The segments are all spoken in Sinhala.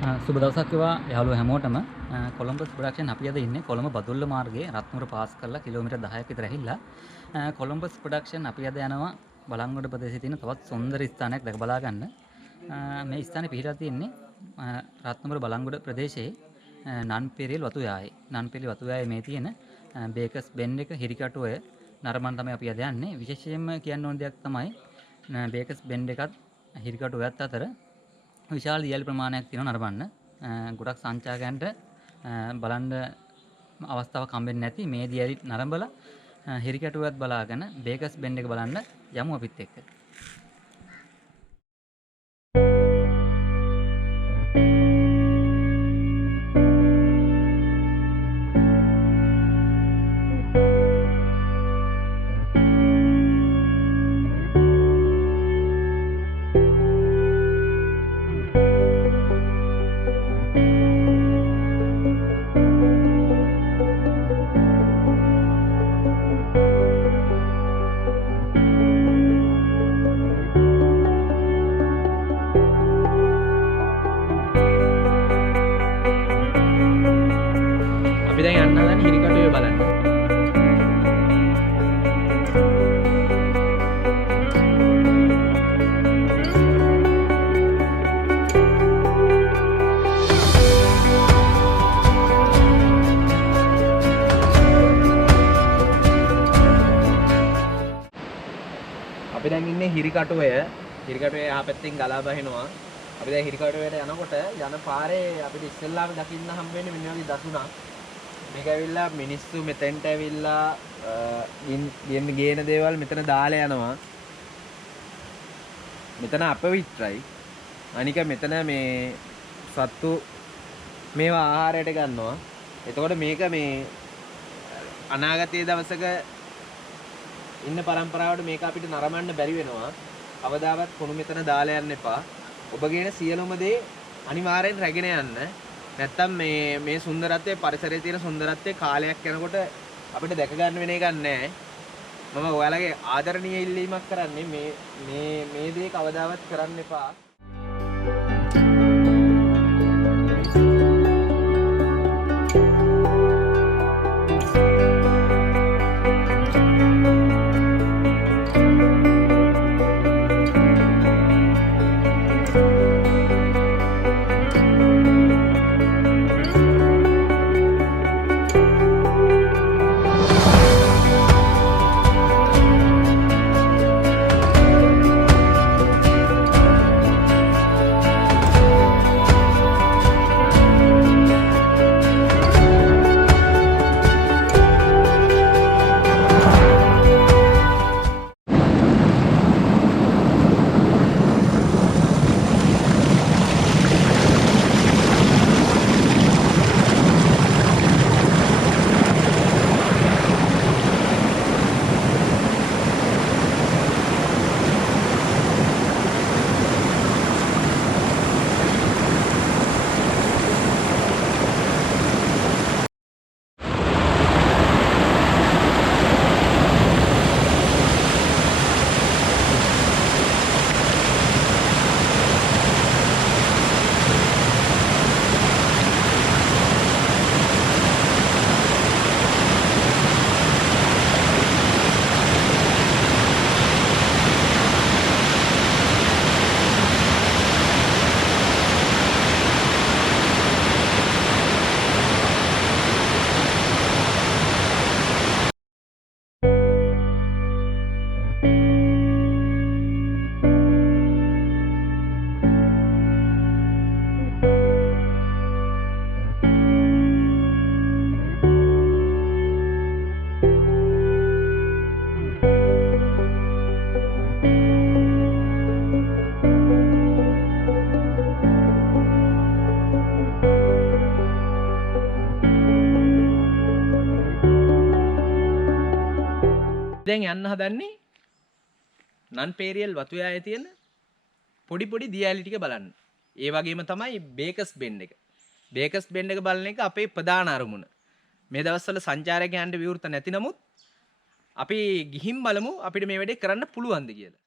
සුබ දවසක් වේවා යාළුවෝ හැමෝටම. කොළඹ ප්‍රොඩක්ෂන් අපි අද ඉන්නේ කොළඹ බදුල්ල මාර්ගයේ රත්නපුර පාස් කරලා කිලෝමීටර් 10ක් විතර ඇහිලා. කොළඹ ප්‍රොඩක්ෂන් අපි අද යනවා බලංගොඩ ප්‍රදේශයේ තියෙන තවත් සුන්දර ස්ථානයක් දැක බලා ගන්න. මේ ස්ථානේ පිහිටලා තියෙන්නේ රත්නපුර බලංගොඩ ප්‍රදේශයේ නන්පෙරියල් වතුයායේ. නන්පෙරියල් වතුයායේ මේ තියෙන බේකර්ස් බෙන් එක හිරිකටුවේ නරඹන්න තමයි අපි අද යන්නේ. විශේෂයෙන්ම කියන්න ඕන දෙයක් තමයි බේකර්ස් බෙන් එකත් හිරිකටුවේත් අතර විශාල දියල් ප්‍රමාණයක් තියෙනවා නරඹන්න. ගොඩක් සංචාරකයන්ට බලන්න අවස්ථාවක් හම්බෙන්නේ නැති මේ දියලි නරඹලා හිරිකැටුවත් බලාගෙන බේකර්ස් බෙන් එක බලන්න යමු අපිත් එක්ක. අපි දැන් යන්න හදන්නේ හිරිකටුවේ බලන්න. අපි දැන් ඉන්නේ හිරිකටුවේ. හිරිකටුවේ එහා පැත්තෙන් ගලා බහිනවා. අපි දැන් හිරිකටුවේට යනකොට යන පාරේ අපිට ඉස්සෙල්ලාම දකින්න හම්බ වෙන්නේ මෙන්න වගේ දසුණක්. මේක ඇවිල්ලා මිනිස්සු මෙතෙන්ට ඇවිල්ලා ගේන දේවල් මෙතන දාලා යනවා. මෙතන අපවිත්‍රයි. අනික මෙතන මේ සත්තු මේවා ආහාරයට ගන්නවා. එතකොට මේක මේ අනාගතයේ දවසක ඉන්න පරම්පරාවට මේක අපිට නරඹන්න බැරි වෙනවා. අවදාවත් කුණු මෙතන දාලා යන්න එපා. ඔබ කියන සියලුම දේ අනිවාර්යෙන් රැගෙන යන්න. නැත්තම් මේ සුන්දරත්වයේ පරිසරයේ තියෙන සුන්දරත්වයේ කාලයක් යනකොට අපිට දැක ගන්න වෙන එකක් නැහැ. මම ඔයාලගේ ආදරණීය ඉල්ලීමක් කරන්නේ මේ දේ කවදාවත් කරන්න එපා. දැන් යන්න හදන්නේ නන්පෙරියල් වතුයායේ තියෙන පොඩි දියැලි ටික බලන්න. ඒ වගේම තමයි බේකර්ස් බෙන් එක. බේකර්ස් බෙන් එක බලන එක අපේ ප්‍රධාන අරමුණ. මේ දවස්වල සංචාරකයන්ට විවෘත නැති නමුත් අපි ගිහින් බලමු අපිට මේ වැඩේ කරන්න පුළුවන්ද කියලා.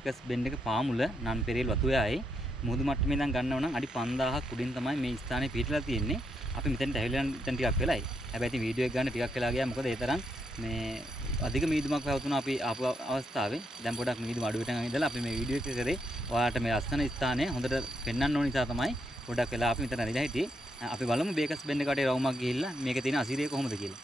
බේකර්ස් බෙන් එක පාමුල නන් පෙරේල් වතුයායි මුහුදු මට්ටමේ ඉඳන් ගන්නව නම් අඩි 5000ක් උඩින් තමයි මේ ස්ථානේ පිහිටලා තියෙන්නේ. අපි මෙතෙන්ට ඇවිල්ලා දැන් ටිකක් වෙලයි. හැබැයි ඉතින් වීඩියෝ එක ගන්න ටිකක් වෙලා ගියා. මොකද ඒ තරම් මේ අධික මීදුමක් පැවතුණා අපි ආපු අවස්ථාවේ. දැන් පොඩක් මීදුම අඩු වෙටන් ඉඳලා අපි මේ වීඩියෝ එක කරේ ඔයාලට මේ අස්තන ස්ථානය හොඳට පෙන්වන්න ඕන නිසා තමයි පොඩක් වෙලා අපි මෙතන ඇවිල්ලා හිටියේ. අපි බලමු බේකර්ස් බෙන් එකට රවුමක් ගිහිල්ලා මේකේ තියෙන අසිරිය කොහොමද කියලා.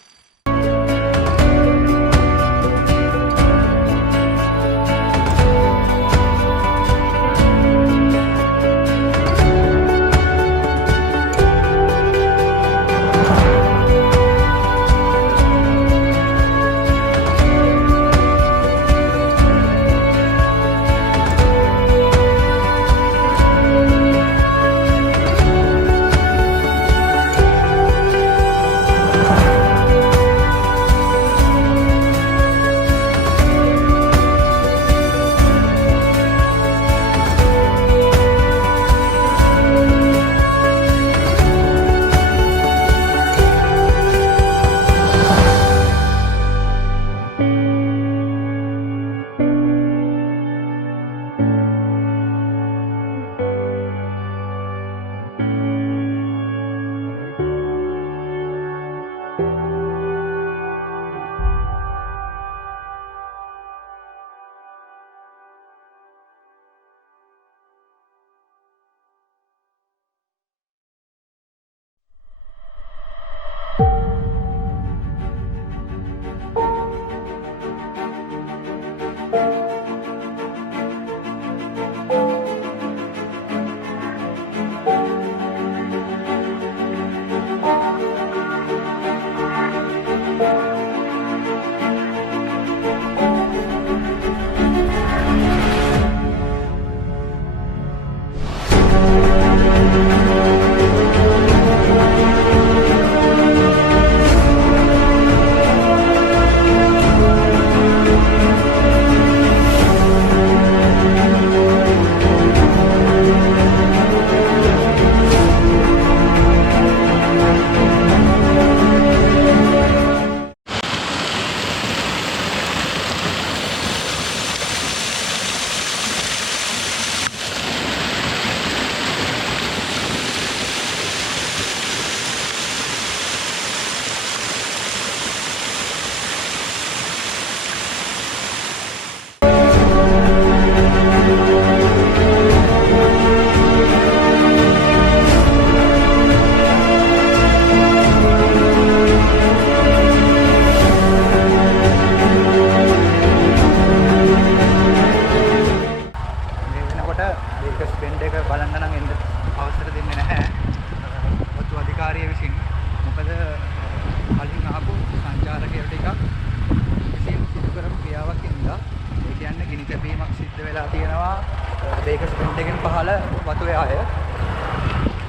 බේකර්ස් බෙන් එකෙන් පහළ වතුවේ ආය.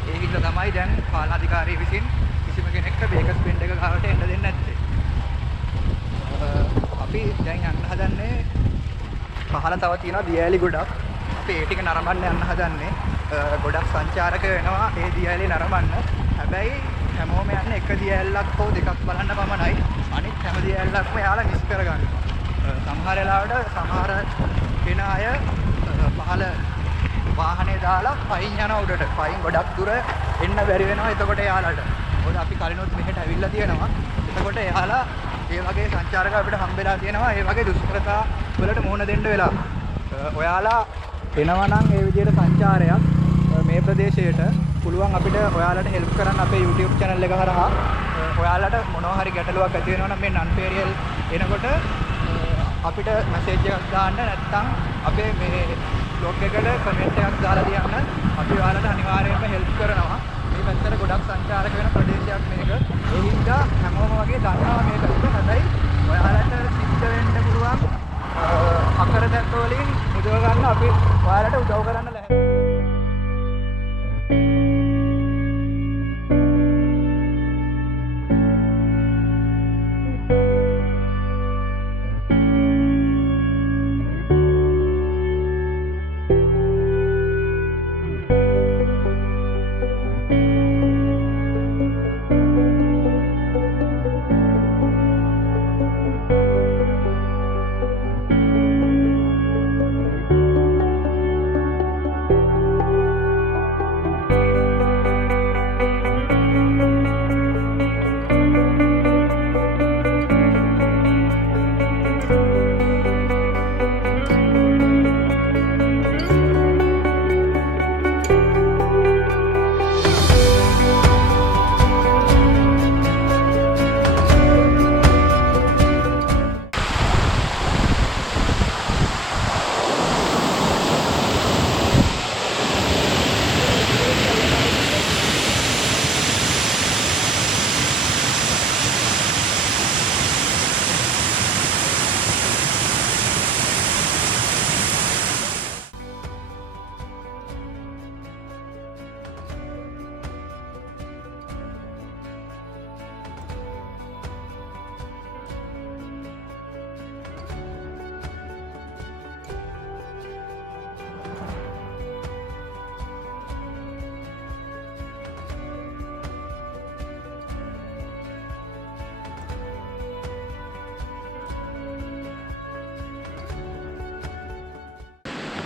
ඒ හින්දා තමයි දැන් පාලන අධිකාරිය විසින් කිසිම කෙනෙක්ට බේකර්ස් බෙන් එක ගාවට එන්න දෙන්නේ නැත්තේ. අපි දැන් යන්න හදන්නේ පහළ තව තියෙනවා දියඇලි ගොඩක්. අපි ඒ ටික නරඹන්න යන්න හදන්නේ. ගොඩක් සංචාරක වෙනවා ඒ දියඇලි නරඹන්න. හැබැයි හැමෝම යන්නේ එක දියඇල්ලක් හෝ දෙකක් බලන්න පමණයි. අනිත් හැම දියඇල්ලක්ම යාලා මිස් කරගන්නවා. සමහර වෙලාවට සමහර වෙන අය පහළ වාහනේ දාලා පයින් යන උඩට පයින් ගොඩක් දුර එන්න බැරි වෙනවා. එතකොට යාලට මොකද අපි කලිනුත් මෙහෙට ඇවිල්ලා තියෙනවා. එතකොට යාලා ඒ වගේ සංචාරක අපිට හම්බෙලා තියෙනවා. ඒ වගේ දුෂ්කරතා වලට මුහුණ දෙන්න වෙලා. ඔයාලා එනවා නම් ඒ විදිහට සංචාරයක් මේ ප්‍රදේශයට පුළුවන් අපිට ඔයාලට හෙල්ප් කරන්න අපේ YouTube channel එක හරහා. ඔයාලට මොනවා හරි ගැටලුවක් ඇති වෙනවා නම් මේ non ferial එනකොට අපිට මැසේජ් එකක් දාන්න නැත්නම් අපේ මේ බ්ලොග් එකට කමෙන්ට් එකක් දාලා තියන්න. අපි ඔයාලට අනිවාර්යයෙන්ම හෙල්ප් කරනවා. මේ පැත්තට ගොඩක් සංචාරක වෙන ප්‍රදේශයක් මේක. ඒ හින්දා හැමෝම වගේ දන්නවා මේක. හැබැයි ඔයාලට සිද්ධ වෙන්න පුළුවන් අකරතැබ්බ වලින් මුදව ගන්න අපි ඔයාලට උදව් කරන්න ලැහැයි.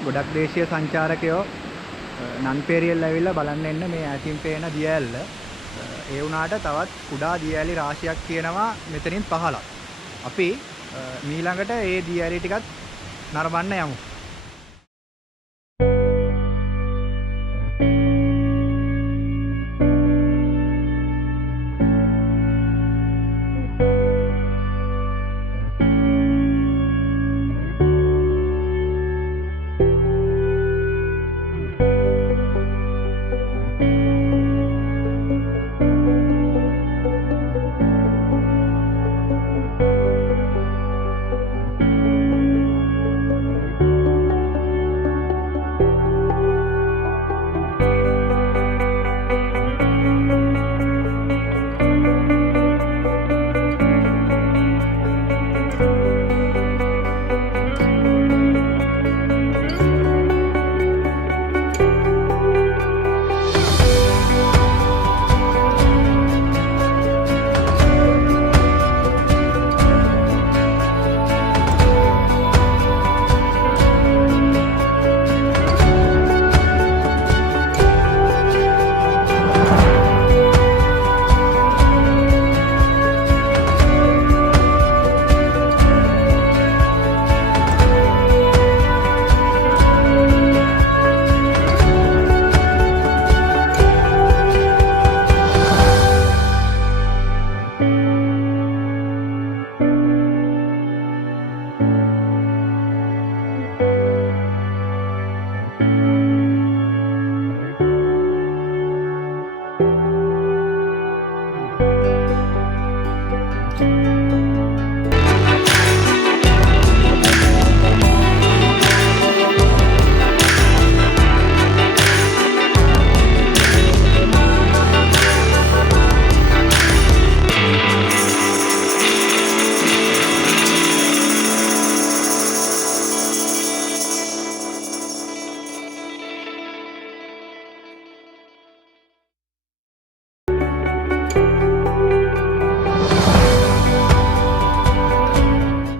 ගොඩක් දේශීය සංචාරකයෝ නන්පේරියල් ඇවිල්ලා බලන්න එන්න මේ ඈතින් පේන දිය ඇල්ල. ඒ වුණාට තවත් කුඩා දිය ඇලි රාශියක් තියෙනවා මෙතනින් පහළක්. අපි ඊළඟට ඒ දිය ඇලි ටිකත් නරඹන්න යමු.